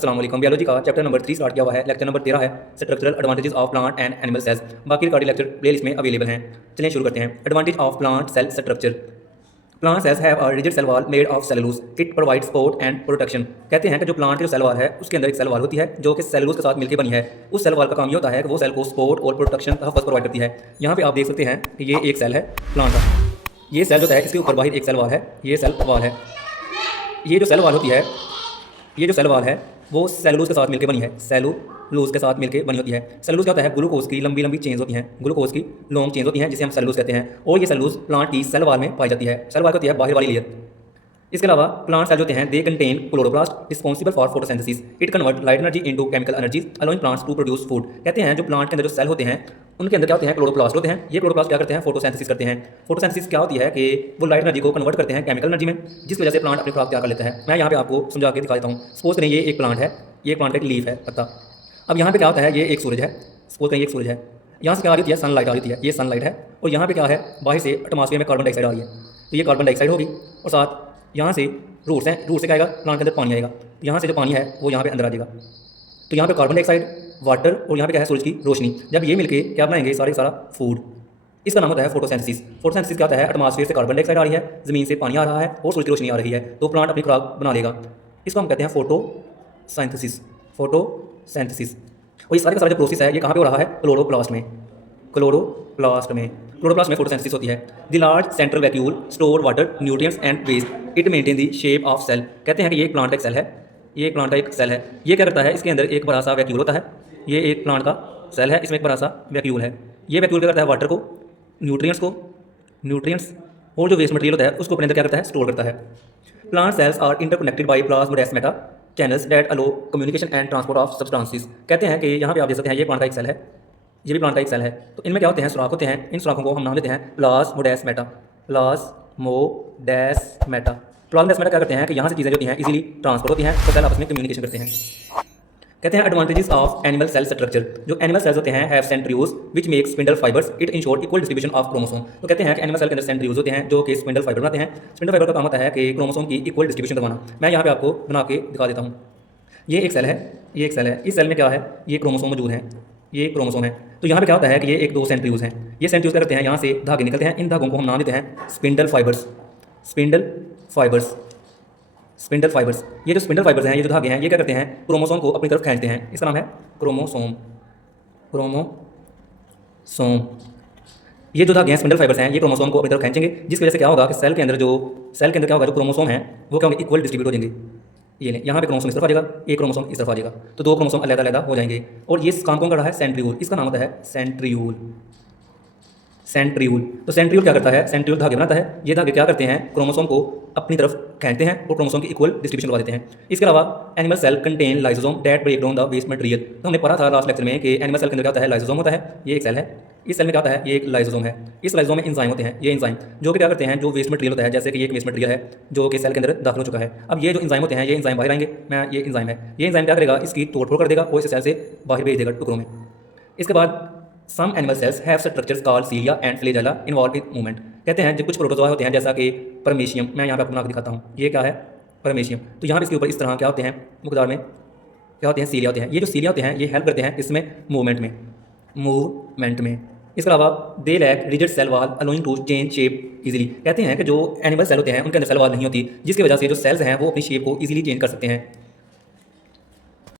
अस्सलाम वालेकुम। बायोलॉजी का चैप्टर नंबर 3 स्टार्ट किया हुआ है। लेक्चर नंबर 13 है structural advantages of plant and animal cells. बाकी रिकॉर्डेड लेक्चर प्लेलिस्ट में अवेलेबल हैं। चलिए शुरू करते हैं। Advantage of plant cell structure. Plant cells have a rigid cell wall made of cellulose. It provide support and protection. कहते हैं कि जो प्लांट की जो सेल वॉल है उसके अंदर एक सेल वॉल होती है जो कि सेलुलोज के साथ मिलकर बनी है। उस सेल वॉल का काम ये होता है कि वो सेल को सपोर्ट और प्रोटेक्शन तहफ़्फ़ुज़ प्रोवाइड करती है। यहाँ पे आप देख सकते हैं कि ये एक सेल है प्लांट का। ये सेल जो है इसके ऊपर बाहर एक सेल वॉल है, ये सेल वॉल है। ये जो सेल वॉल होती है, ये जो सेल वॉल है वो सेलुलोज के साथ मिलकर बनी है, सेलुलोज के साथ मिलकर बनी होती है। सेलुलोज क्या होता है? ग्लूकोज की लंबी लंबी चेन्स होती हैं, ग्लूकोज की लॉन्ग चेन्स होती हैं जिसे हम सेलुलोज कहते हैं। और ये सेलुलोज प्लांट की सेल वॉल में पाई जाती है। सेल वॉल होती है बाहर वाली लेयर। इसके अलावा प्लांट सेल होते हैं they contain chloroplast responsible for photosynthesis. It convert light energy into chemical energy allowing plants to produce food. कहते हैं जो प्लांट के अंदर जो सेल होते हैं उनके अंदर क्या होते हैं? क्लोरोप्लास्ट होते हैं। ये क्लोरोप्लास्ट क्या करते हैं? फोटोसिंथेसिस करते हैं। फोटोसिंथेसिस क्या होती है कि वो लाइट एनर्जी को कन्वर्ट करते हैं केमिकल एनर्जी में, जिसकी वजह से प्लांट अपनी खुराक तैयार कर लेता है। मैं यहाँ पे आपको समझा के दिखा देता हूँ। सपोज करें ये एक प्लांट है, ये प्लांट का एक लीफ है, पत्ता। अब यहाँ पे क्या होता है? ये एक सूरज है, सपोज करें ये एक सूरज है। यहाँ से क्या आ रही होती है? सनलाइट आ रही होती है, ये सनलाइट है। और यहाँ पे क्या है? बाहर से एटमॉस्फेयर में कार्बन डाइऑक्साइड आ रही है, तो ये कार्बन डाइऑक्साइड होगी। और साथ यहाँ से रूट्स हैं, रूट से क्या आएगा? प्लांट के अंदर पानी आएगा। यहाँ से जो पानी है वो यहाँ पे अंदर आ जाएगा। तो यहाँ पे कार्बन डाइऑक्साइड, वाटर और यहाँ पे क्या है? सूरज की रोशनी। जब ये मिलके क्या बनाएंगे? सारे सारा फूड। इसका नाम होता है फोटोसिंथेसिस। फोटोसिंथेसिस क्या होता है? एटमॉस्फेयर से कार्बन डाइऑक्साइड आ रही है, ज़मीन से पानी आ रहा है और सूरज की रोशनी आ रही है, तो प्लांट अपनी खुराक बना लेगा। इसको हम कहते हैं फोटोसिंथेसिस। फोटोसिंथेसिस। और ये सारे का सारा जो प्रोसेस है ये कहाँ पे हो रहा है? क्लोरोप्लास्ट में। क्लोरोप्लास्ट में फोटोसिंथेसिस होती है। The large central vacuole store water, nutrients and waste. It maintain the shape of cell. कहते हैं कि ये एक प्लांट का एक सेल है, ये एक प्लांट का एक सेल है। ये क्या करता है? इसके अंदर एक बड़ा सा वैक्यूल होता है। ये एक प्लांट का सेल है, इसमें एक बड़ा सा वैक्यूल है। ये वैक्यूल क्या करता है? वाटर को, न्यूट्रिएंट्स और जो वेस्ट मटेरियल होता है उसको अपने अंदर क्या करता है? स्टोर करता है। Plant cells are interconnected by plasmodesmata channels that allow communication and transport of substances. कहते हैं कि यहाँ पे आप देख सकते हैं ये प्लांट का एक सेल है, ये भी प्लांट का एक सेल है। तो इनमें क्या होते हैं? सुराख होते हैं। इन सुराखों को हम नाम देते हैं प्लाज्मोडेस्माटा। प्लाज्मोडेस्माटा क्या करते हैं कि यहाँ से चीज़ें जो होती हैं इजीली ट्रांसपोर्ट होती हैं, तो सेल आपस में कम्युनिकेशन करते हैं। कहते हैं advantages of animal cell structure. जो एनिमल सेल्स होते हैं have centrioles which make spindle fibres. It ensure equal distribution of chromosome. तो कहते हैं कि एनिमल सेल के अंदर सेंट्रियोज होते हैं जो कि स्पिंडल फाइबर बनाते हैं। स्पिंडल फाइबर का काम होता है कि क्रोमोसोम की इक्वल डिस्ट्रीब्यूशन करवाना। मैं यहाँ पे आपको बना के दिखा देता हूँ। ये एक सेल है, ये एक सेल है। इस सेल में क्या है? ये क्रोमोसोम मौजूद है, ये क्रोमोसोम है। तो यहाँ पे क्या होता है कि ये एक दो सेंट्रियोज हैं। ये सेंट्रियोज क्या करते हैं? यहाँ से धागे निकलते हैं। इन धागों को हम नाम देते हैं स्पिंडल फाइबर्स। Spindle fibres. ये जो स्पिंडल फाइबर्स हैं, ये जो धागे हैं, ये क्या करते हैं? क्रोमोसोम को अपनी तरफ खींचते हैं। इसका नाम है क्रोमोसोम। ये जो धागे हैं स्पिंडल फाइबर्स हैं, ये क्रोमोसोम को अपनी तरफ खींचेंगे, जिसकी वजह से क्या होगा कि सेल के अंदर क्या होगा? जो क्रोमोसोम है वो क्या होंगे? इक्वल डिस्ट्रीब्यूट हो जाएंगे। ये नहीं, यहाँ पे क्रोमोसोम इस तरफ आ जाएगा, एक क्रोमोसोम इस तरफ आ जाएगा, तो दो क्रोमोसोम अलग-अलग हो जाएंगे। और ये काम कौन कर रहा है? सेंट्रियोल। इसका नाम होता है सेंट्रियोल। तो सेंट्रियोल क्या करता है? सेंट्रियोल धागे बनाता है। ये धागे क्या करते हैं? क्रोमोसोम को अपनी तरफ खींचते हैं और क्रोमोसोम की इक्वल डिस्ट्रीब्यूशन करवा देते हैं। इसके अलावा animal cell contain lysosome that break down the waste material. तो हमने पढ़ा था लास्ट लेक्चर में कि एनिमल सेल के अंदर क्या होता है? लाइसोसोम होता है। ये एक सेल है, इस सेल में क्या होता है? ये एक लाइसोसोम है। इस लाइसोसोम में एंजाइम होते हैं। ये एंजाइम जो कि क्या करते हैं? जो वेस्ट मटेरियल होता है, जैसे कि ये एक वेस्ट मटेरियल है जो कि सेल के अंदर दाखिल हो चुका है। अब ये जो एंजाइम होते हैं, ये एंजाइम बाहर आएंगे। ये एंजाइम है, ये एंजाइम क्या करेगा? इसकी तोड़-फोड़ कर देगा और इसे सेल से बाहर भेज देगा टुकड़ों में। इसके बाद some animal cells have structures called cilia and flagella involve in movement. कहते हैं जो कुछ प्रोटोजोआ होते हैं जैसा कि परमेशियम, मैं यहाँ पे आपको बना के दिखाता हूँ। ये क्या है? परमेशियम। तो यहाँ पे इसके ऊपर इस तरह क्या होते हैं? मुकदार में क्या होते हैं? सीलिया होते हैं। ये जो सीलिया होते हैं ये हेल्प करते हैं इसमें मूवमेंट में। इसके अलावा they lack rigid cell wall allowing to change shape easily. कहते हैं कि जो एनिमल सेल होते हैं उनके अंदर सेल वॉल नहीं होती, जिसकी वजह से जो सेल्स हैं वो अपनी शेप को इजीली चेंज कर सकते हैं।